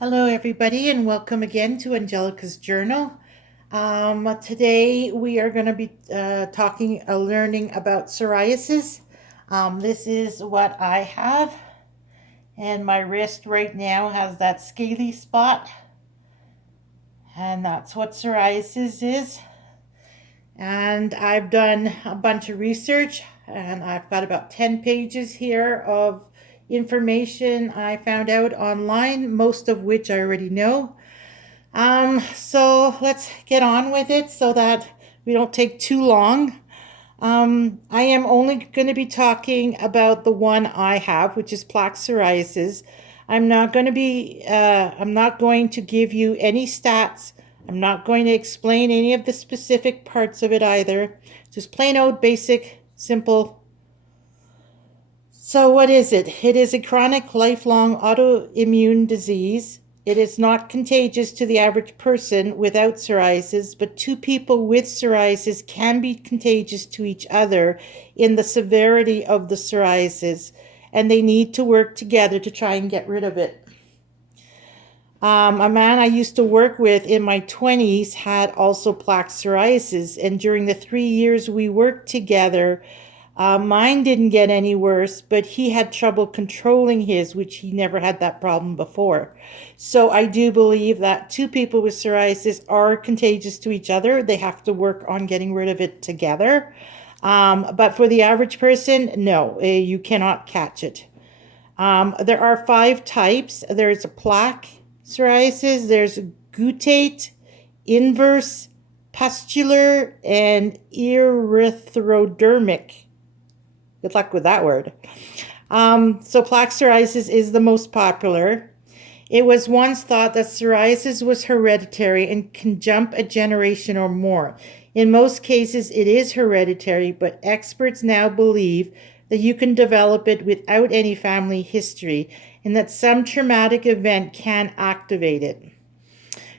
Hello, everybody, and welcome again to Angelica's Journal. Today we are going to be learning about psoriasis. This is what I have, and my wrist right now has that scaly spot, and that's what psoriasis is. And I've done a bunch of research, and I've got about 10 pages here of information I found out online, most of which I already know. So let's get on with it so that we don't take too long. I am only going to be talking about the one I have, which is plaque psoriasis. I'm not going to give you any stats. I'm not going to explain any of the specific parts of it either. Just plain old basic, simple. So what is it? It is a chronic lifelong autoimmune disease. It is not contagious to the average person without psoriasis, but two people with psoriasis can be contagious to each other in the severity of the psoriasis, and they need to work together to try and get rid of it. A man I used to work with in my 20s had also plaque psoriasis, and during the 3 years we worked together, mine didn't get any worse, but he had trouble controlling his, which he never had that problem before. So I do believe that two people with psoriasis are contagious to each other. They have to work on getting rid of it together. But for the average person, no, you cannot catch it. There are 5 types. There's a plaque psoriasis, there's guttate, inverse, pustular, and erythrodermic. Good luck with that word. So plaque psoriasis is the most popular. It was once thought that psoriasis was hereditary and can jump a generation or more. In most cases, it is hereditary, but experts now believe that you can develop it without any family history and that some traumatic event can activate it.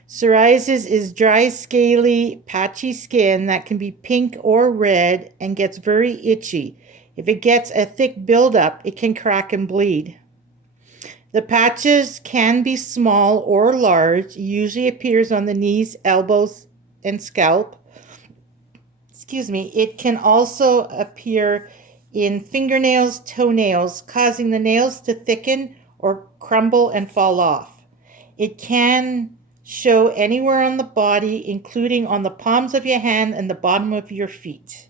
Psoriasis is dry, scaly, patchy skin that can be pink or red and gets very itchy. If it gets a thick buildup, it can crack and bleed. The patches can be small or large, usually appears on the knees, elbows, and scalp. It can also appear in fingernails, toenails, causing the nails to thicken or crumble and fall off. It can show anywhere on the body, including on the palms of your hand and the bottom of your feet.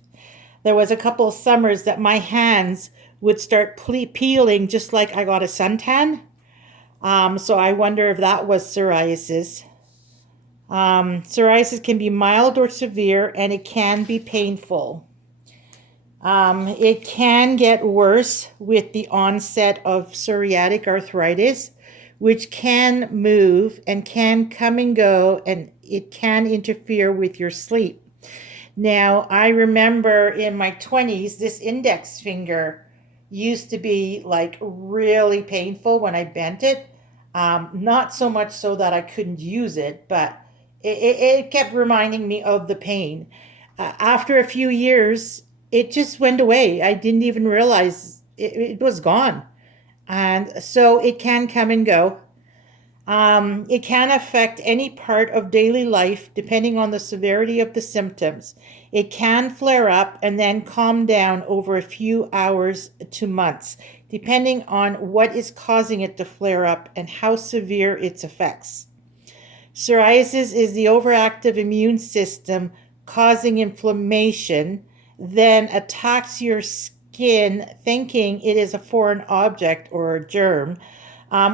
There was a couple of summers that my hands would start peeling just like I got a suntan. So I wonder if that was psoriasis. Psoriasis can be mild or severe, and it can be painful. It can get worse with the onset of psoriatic arthritis, which can move and can come and go, and it can interfere with your sleep. Now, I remember in my 20s, this index finger used to be like really painful when I bent it. Not so much so that I couldn't use it, but it kept reminding me of the pain. After a few years, it just went away. I didn't even realize it was gone. And so it can come and go. It can affect any part of daily life depending on the severity of the symptoms. It can flare up and then calm down over a few hours to months, depending on what is causing it to flare up and how severe its effects. Psoriasis is the overactive immune system causing inflammation, then attacks your skin thinking it is a foreign object or a germ,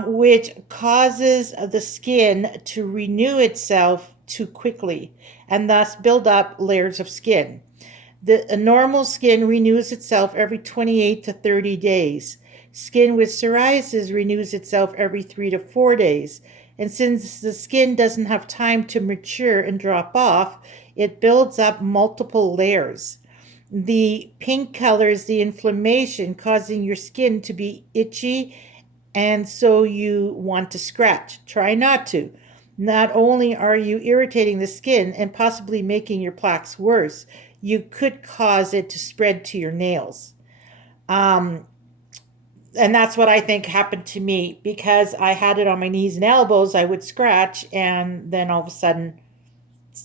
which causes the skin to renew itself too quickly and thus build up layers of skin. The normal skin renews itself every 28 to 30 days. Skin with psoriasis renews itself every 3 to 4 days. And since the skin doesn't have time to mature and drop off, it builds up multiple layers. The pink color is the inflammation causing your skin to be itchy, and so you want to scratch. Try not to. Not only are you irritating the skin and possibly making your plaques worse, you could cause it to spread to your nails. And that's what I think happened to me because I had it on my knees and elbows. I would scratch, and then all of a sudden,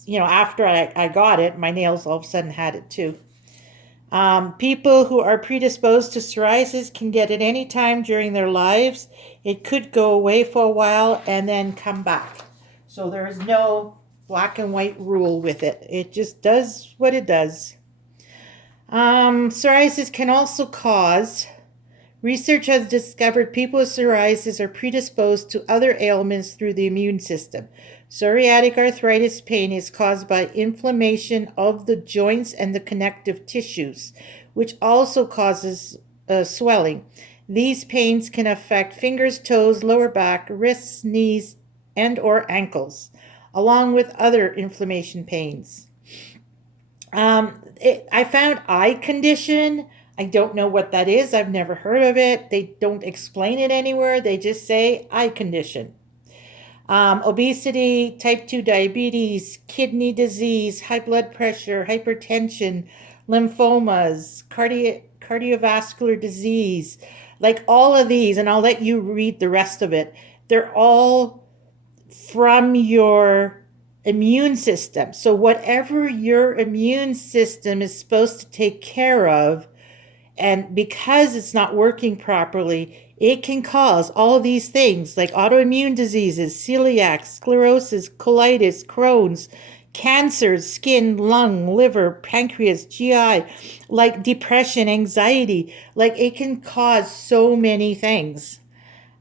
after I got it, my nails all of a sudden had it too. People who are predisposed to psoriasis can get it any time during their lives. It could go away for a while and then come back. So there is no black and white rule with it. It just does what it does. Psoriasis can also cause. Research has discovered people with psoriasis are predisposed to other ailments through the immune system. Psoriatic arthritis pain is caused by inflammation of the joints and the connective tissues, which also causes swelling. These pains can affect fingers, toes, lower back, wrists, knees, and or ankles, along with other inflammation pains. I found eye condition. I don't know what that is. I've never heard of it. They don't explain it anywhere. They just say eye condition. Obesity, type 2 diabetes, kidney disease, high blood pressure, hypertension, lymphomas, cardiovascular disease, like all of these, and I'll let you read the rest of it. They're all from your immune system. So whatever your immune system is supposed to take care of, and because it's not working properly, it can cause all of these things like autoimmune diseases, celiac, sclerosis, colitis, Crohn's, cancers, skin, lung, liver, pancreas, GI, like depression, anxiety. Like it can cause so many things.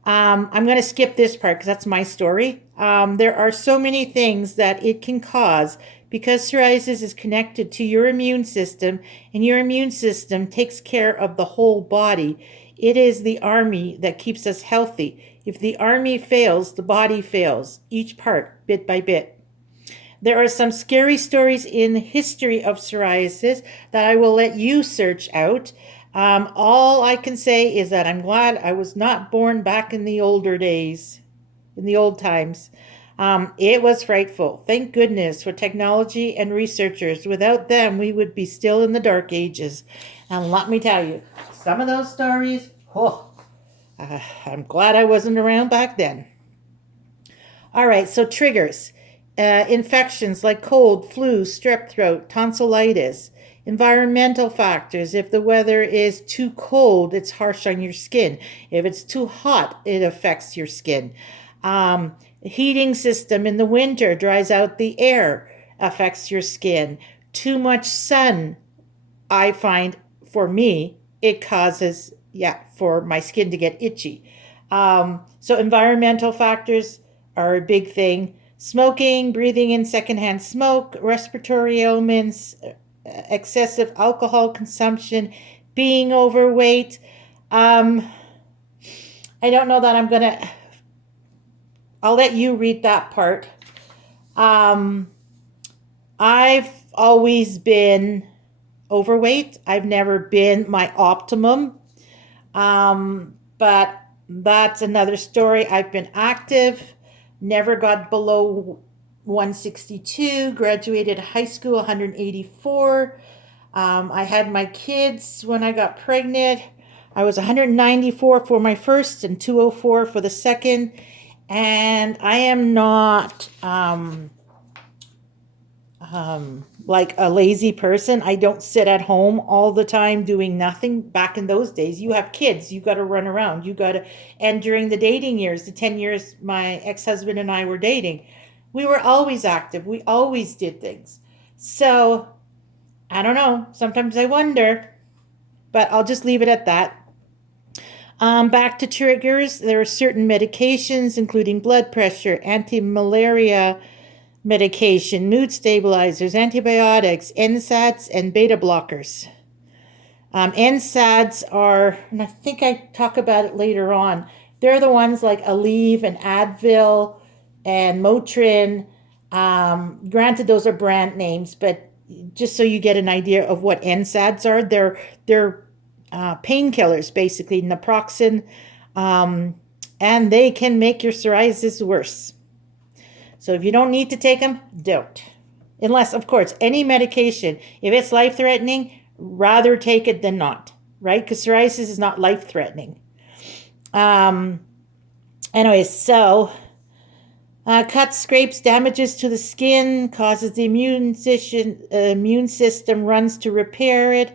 I'm going to skip this part because that's my story. There are so many things that it can cause because psoriasis is connected to your immune system, and your immune system takes care of the whole body. It is the army that keeps us healthy. If the army fails, the body fails, each part, bit by bit. There are some scary stories in the history of psoriasis that I will let you search out. All I can say is that I'm glad I was not born back in the older days, in the old times. It was frightful. Thank goodness for technology and researchers. Without them, we would be still in the dark ages. And let me tell you, some of those stories, I'm glad I wasn't around back then. All right, so triggers. Infections like cold, flu, strep throat, tonsillitis. Environmental factors. If the weather is too cold, it's harsh on your skin. If it's too hot, it affects your skin. Heating system in the winter dries out the air, affects your skin. Too much sun, I find, for me, it causes, for my skin to get itchy. So environmental factors are a big thing. Smoking, breathing in secondhand smoke, respiratory ailments, excessive alcohol consumption, being overweight. I don't know that I'll let you read that part. I've always been overweight. I've never been my optimum. But that's another story. I've been active, never got below 162, graduated high school 184. I had my kids when I got pregnant. I was 194 for my first and 204 for the second. And I am not like a lazy person. I don't sit at home all the time doing nothing. Back in those days, you have kids, you got to run around, and during the dating years, the 10 years my ex-husband and I were dating, we were always active. We always did things. So, I don't know. Sometimes I wonder, but I'll just leave it at that. Back to triggers. There are certain medications, including blood pressure, anti-malaria medication, mood stabilizers, antibiotics, NSAIDs, and beta blockers. NSAIDs are, and I think I talk about it later on, they're the ones like Aleve and Advil and Motrin. Granted, those are brand names, but just so you get an idea of what NSAIDs are, they're painkillers, basically, naproxen, and they can make your psoriasis worse. So if you don't need to take them, don't. Unless, of course, any medication, if it's life-threatening, rather take it than not, right? Because psoriasis is not life-threatening. Um, Anyways, so cuts, scrapes, damages to the skin, causes the immune system runs to repair it,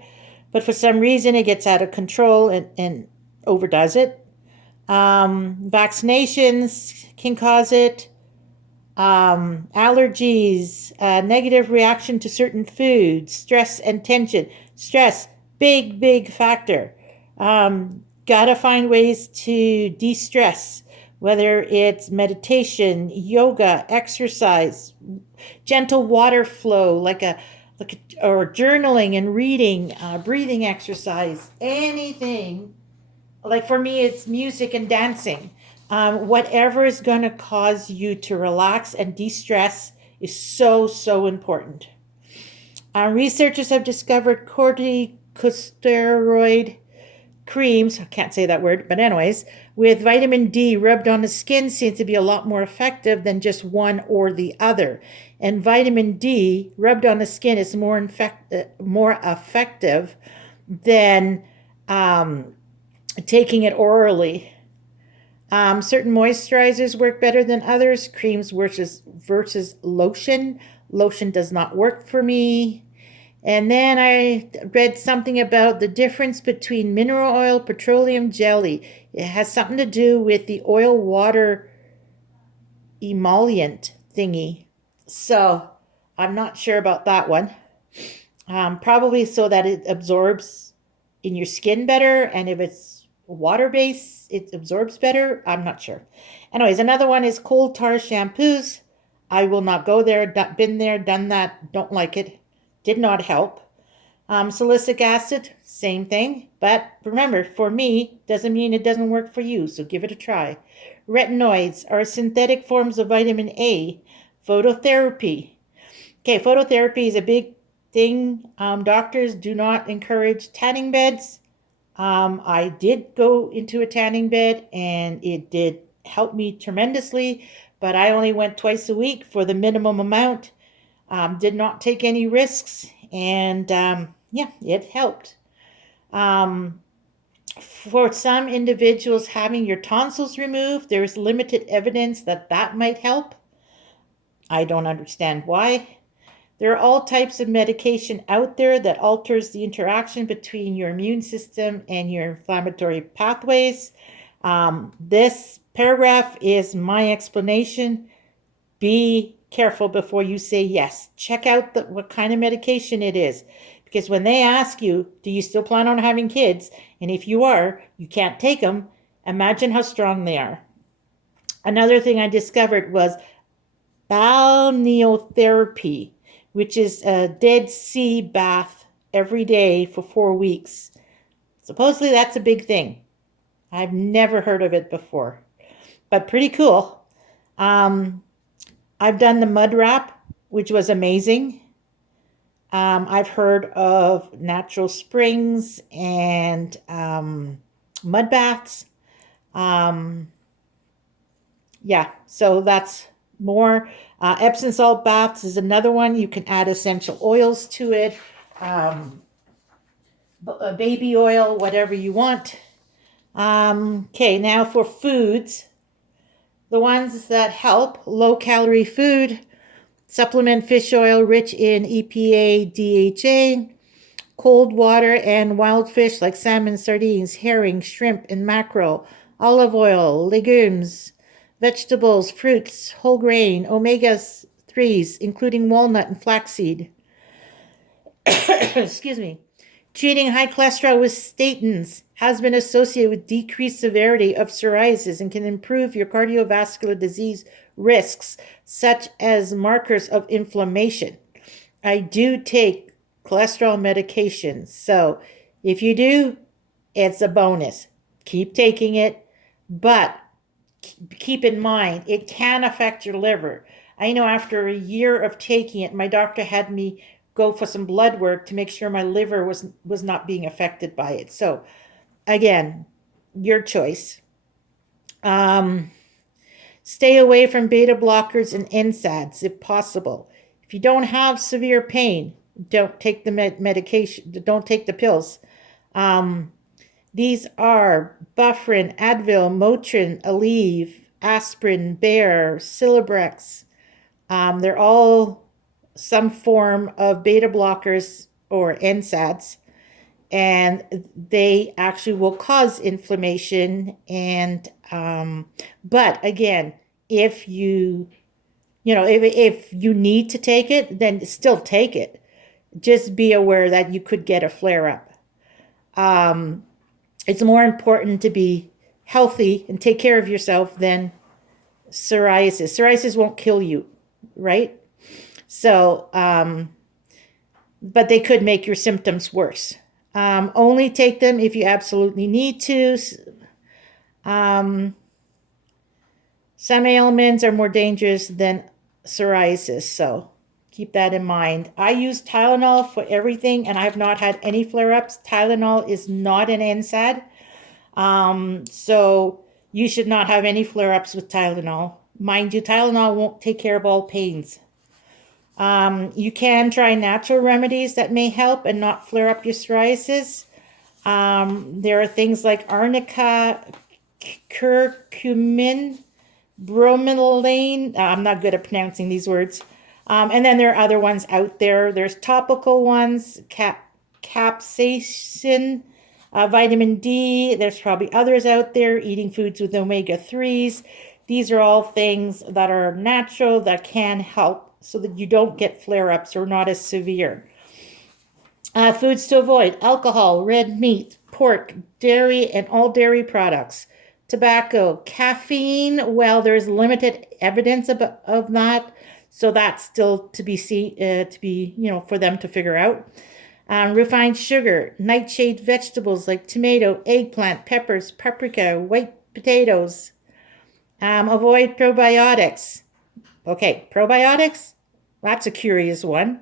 but for some reason it gets out of control and overdoes it. Vaccinations can cause it. Allergies, negative reaction to certain foods, stress and tension. Stress, big factor. Gotta find ways to de stress, whether it's meditation, yoga, exercise, gentle water flow, or journaling and reading, breathing exercise, anything. Like for me, it's music and dancing. Whatever is going to cause you to relax and de stress is so important. Researchers have discovered corticosteroid creams, I can't say that word, but anyways, with vitamin D rubbed on the skin seems to be a lot more effective than just one or the other. And vitamin D rubbed on the skin is more effective than taking it orally. Certain moisturizers work better than others. Creams versus lotion. Lotion does not work for me. And then I read something about the difference between mineral oil, petroleum jelly. It has something to do with the oil water emollient thingy. So I'm not sure about that one. Probably so that it absorbs in your skin better, and if it's water based, it absorbs better. I'm not sure. Anyways, another one is coal tar shampoos. I will not go there. Been there, done that. Don't like it. Did not help. Salicylic acid, same thing. But remember, for me, doesn't mean it doesn't work for you, so give it a try. Retinoids are synthetic forms of vitamin A. Phototherapy. Okay, phototherapy is a big thing. Doctors do not encourage tanning beds. I did go into a tanning bed and it did help me tremendously, but I only went twice a week for the minimum amount. Did not take any risks, and yeah, it helped. For some individuals, having your tonsils removed, there is limited evidence that that might help. I don't understand why. There are all types of medication out there that alters the interaction between your immune system and your inflammatory pathways. This paragraph is my explanation. Be careful before you say yes. Check out what kind of medication it is. Because when they ask you, do you still plan on having kids? And if you are, you can't take them. Imagine how strong they are. Another thing I discovered was balneotherapy, which is a Dead Sea bath every day for 4 weeks. Supposedly that's a big thing. I've never heard of it before, but pretty cool. I've done the mud wrap, which was amazing. I've heard of natural springs and mud baths. Yeah, so that's more. Epsom salt baths is another one. You can add essential oils to it, baby oil, whatever you want. Okay, now for foods. The ones that help: low-calorie food, supplement fish oil rich in EPA, DHA, cold water and wild fish like salmon, sardines, herring, shrimp, and mackerel, olive oil, legumes, vegetables, fruits, whole grain, omega-3s, including walnut and flaxseed. Excuse me. Treating high cholesterol with statins has been associated with decreased severity of psoriasis and can improve your cardiovascular disease risks, such as markers of inflammation. I do take cholesterol medication, so if you do, it's a bonus. Keep taking it, but keep in mind, it can affect your liver. I know after a year of taking it, my doctor had me go for some blood work to make sure my liver was not being affected by it. So again, your choice. Stay away from beta blockers and NSAIDs if possible. If you don't have severe pain, don't take the medication. Don't take the pills. These are Bufferin, Advil, Motrin, Aleve, aspirin, Bayer, Celebrex. They're all some form of beta blockers or NSAIDs, and they actually will cause inflammation. And but again, if if you need to take it, then still take it. Just be aware that you could get a flare up. It's more important to be healthy and take care of yourself than psoriasis. Psoriasis won't kill you, right? So, but they could make your symptoms worse. Only take them if you absolutely need to. Some ailments are more dangerous than psoriasis, so keep that in mind. I use Tylenol for everything, and I have not had any flare-ups. Tylenol is not an NSAID, so you should not have any flare-ups with Tylenol. Mind you, Tylenol won't take care of all pains. You can try natural remedies that may help and not flare up your psoriasis. There are things like arnica, curcumin, bromelain. I'm not good at pronouncing these words. And then there are other ones out there. There's topical ones, capsaicin, vitamin D. There's probably others out there, eating foods with omega-3s. These are all things that are natural that can help so that you don't get flare-ups or not as severe. Foods to avoid: alcohol, red meat, pork, dairy, and all dairy products. Tobacco, caffeine, well, there's limited evidence of that, so that's still to be for them to figure out. Refined sugar, nightshade vegetables like tomato, eggplant, peppers, paprika, white potatoes. Avoid probiotics. Okay, probiotics, that's a curious one.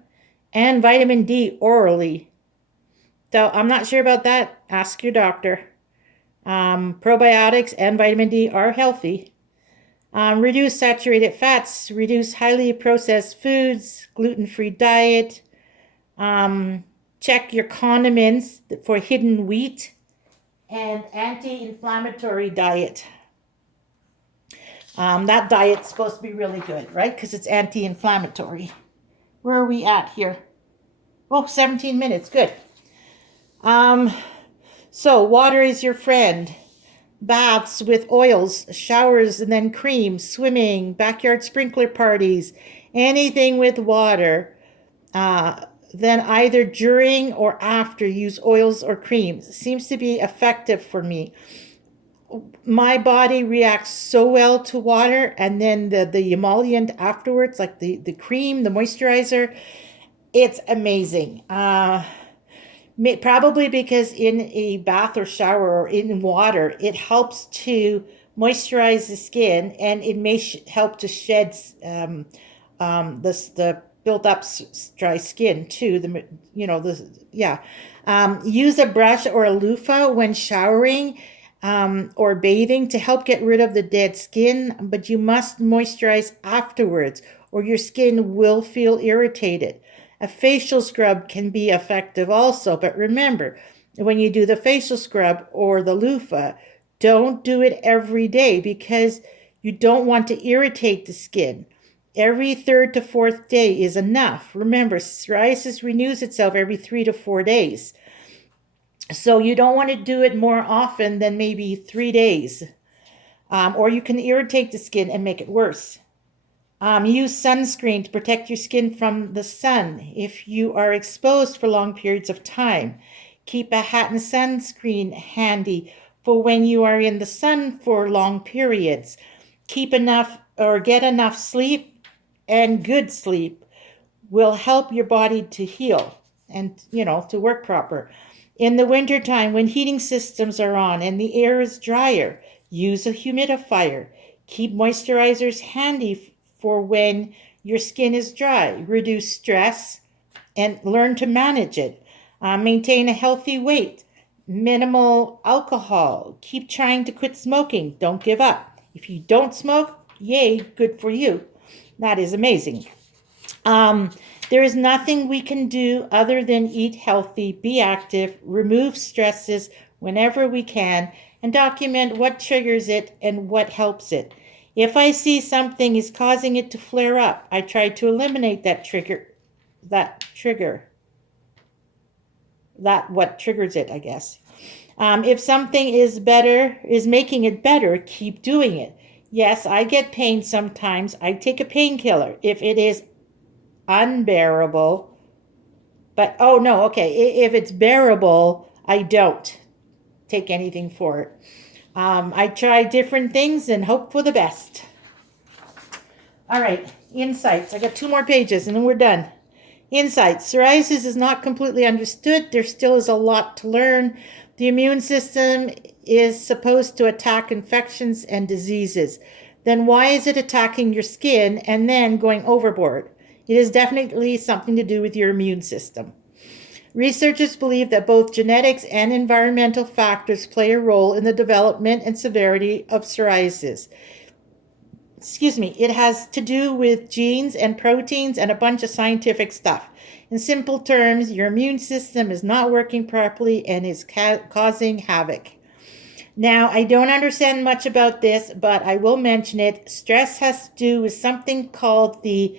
And vitamin D orally. So I'm not sure about that. Ask your doctor. Probiotics and vitamin D are healthy. Reduce saturated fats, reduce highly processed foods, gluten-free diet. Check your condiments for hidden wheat, and anti-inflammatory diet. That diet's supposed to be really good, right? Because it's anti-inflammatory. Where are we at here? Oh, 17 minutes. Good. So water is your friend. Baths with oils, showers and then cream, swimming, backyard sprinkler parties, anything with water. Then either during or after use oils or creams. Seems to be effective for me. My body reacts so well to water, and then the emollient afterwards, like the cream, the moisturizer, it's amazing. Probably because in a bath or shower or in water, it helps to moisturize the skin, and it may help to shed the built up dry skin too. Use a brush or a loofah when showering or bathing to help get rid of the dead skin, but you must moisturize afterwards or your skin will feel irritated. A facial scrub can be effective also, but remember, when you do the facial scrub or the loofah, don't do it every day because you don't want to irritate the skin. Every 3rd to 4th day is enough. Remember, psoriasis renews itself every 3 to 4 days. So you don't want to do it more often than maybe 3 days. Or you can irritate the skin and make it worse. Use sunscreen to protect your skin from the sun if you are exposed for long periods of time. Keep a hat and sunscreen handy for when you are in the sun for long periods. Keep enough or get enough sleep, and good sleep will help your body to heal and, to work proper. In the wintertime, when heating systems are on and the air is drier, use a humidifier. Keep moisturizers handy for when your skin is dry. Reduce stress and learn to manage it. Maintain a healthy weight. Minimal alcohol. Keep trying to quit smoking. Don't give up. If you don't smoke, yay, good for you. That is amazing. There is nothing we can do other than eat healthy, be active, remove stresses, whenever we can and document what triggers it and what helps it. If I see something is causing it to flare up, I try to eliminate that what triggers it, I guess. If something is making it better, keep doing it. Yes, I get pain sometimes. I take a painkiller if it is unbearable. But, oh no, okay, if it's bearable, I don't take anything for it. I try different things and hope for the best. All right, insights. I got 2 more pages and then we're done. Insights. Psoriasis is not completely understood. There still is a lot to learn. The immune system is supposed to attack infections and diseases. Then why is it attacking your skin and then going overboard? It is definitely something to do with your immune system. Researchers believe that both genetics and environmental factors play a role in the development and severity of psoriasis. It has to do with genes and proteins and a bunch of scientific stuff. In simple terms, your immune system is not working properly and is causing havoc. Now, I don't understand much about this, but I will mention it. Stress has to do with something called the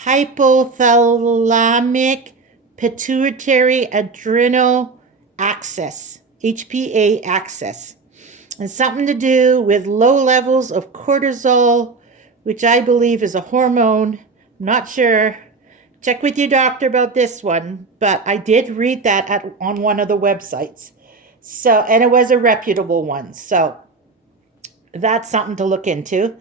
hypothalamic pituitary adrenal axis, HPA axis. And something to do with low levels of cortisol, which I believe is a hormone. I'm not sure. Check with your doctor about this one, but I did read that on one of the websites. So, and it was a reputable one. So that's something to look into.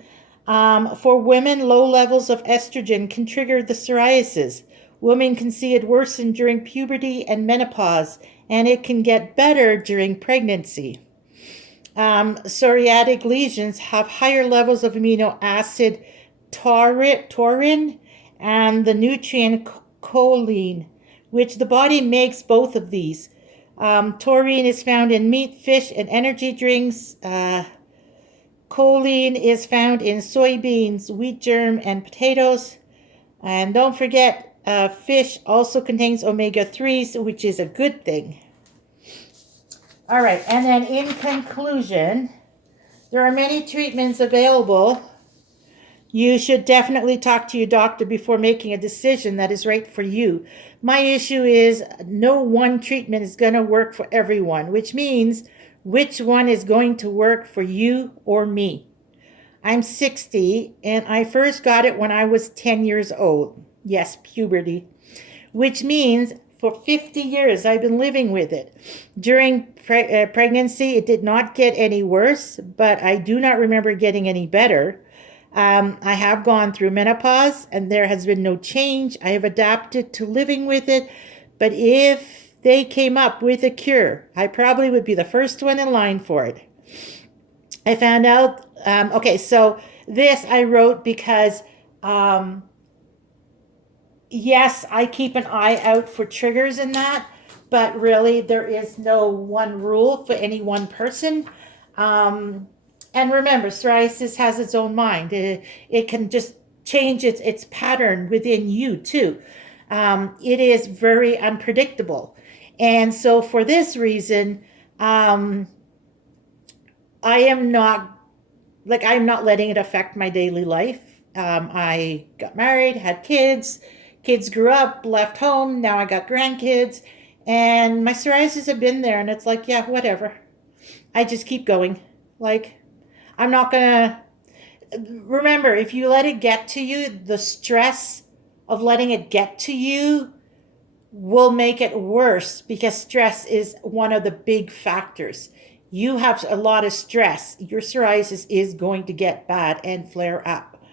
For women, low levels of estrogen can trigger the psoriasis. Women can see it worsen during puberty and menopause, and it can get better during pregnancy. Psoriatic lesions have higher levels of amino acid taurine and the nutrient choline, which the body makes both of these. Taurine is found in meat, fish, and energy drinks. Choline is found in soybeans, wheat germ, and potatoes. And don't forget, fish also contains omega-3s, which is a good thing. All right, and then in conclusion, there are many treatments available. You should definitely talk to your doctor before making a decision that is right for you. My issue is no one treatment is going to work for everyone, which means which one is going to work for you or me. I'm 60, and I first got it when I was 10 years old. Yes, puberty. Which means for 50 years I've been living with it. During pregnancy, it did not get any worse, but I do not remember getting any better. I have gone through menopause, and there has been no change. I have adapted to living with it, but if they came up with a cure, I probably would be the first one in line for it. I found out, so this I wrote because, yes, I keep an eye out for triggers in that, but really there is no one rule for any one person. And remember, psoriasis has its own mind. It can just change its pattern within you too. It is very unpredictable. And so for this reason, I'm not letting it affect my daily life. I got married, had kids grew up, left home, now I got grandkids, and my psoriasis have been there, and it's like, yeah, whatever. I just keep going. I'm not gonna, remember, if you let it get to you, the stress of letting it get to you will make it worse, because stress is one of the big factors. You have a lot of stress, your psoriasis is going to get bad and flare up.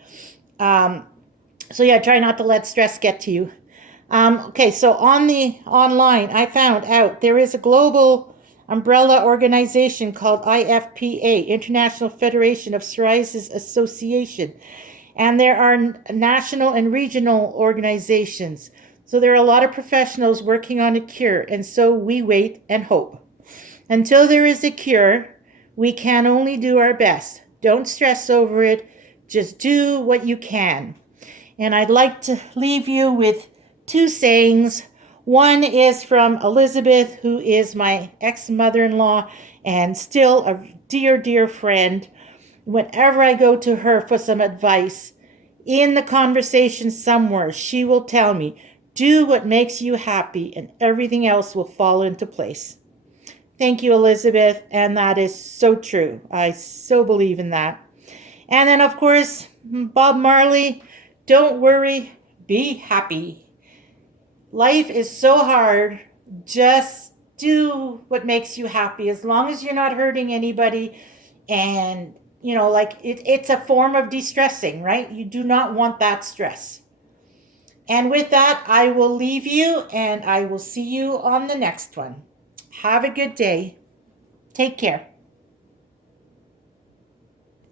So yeah, try not to let stress get to you. So online, I found out there is a global umbrella organization called IFPA, International Federation of Psoriasis Association. And there are national and regional organizations. So there are a lot of professionals working on a cure, and so we wait and hope. Until there is a cure, we can only do our best. Don't stress over it. Just do what you can. And I'd like to leave you with 2 sayings. One is from Elizabeth, who is my ex-mother-in-law and still a dear, dear friend. Whenever I go to her for some advice, in the conversation somewhere, she will tell me, do what makes you happy and everything else will fall into place. Thank you, Elizabeth. And that is so true. I so believe in that. And then, of course, Bob Marley, don't worry, be happy. Life is so hard. Just do what makes you happy as long as you're not hurting anybody. And, like it's a form of de-stressing, right? You do not want that stress. And with that, I will leave you and I will see you on the next one. Have a good day. Take care.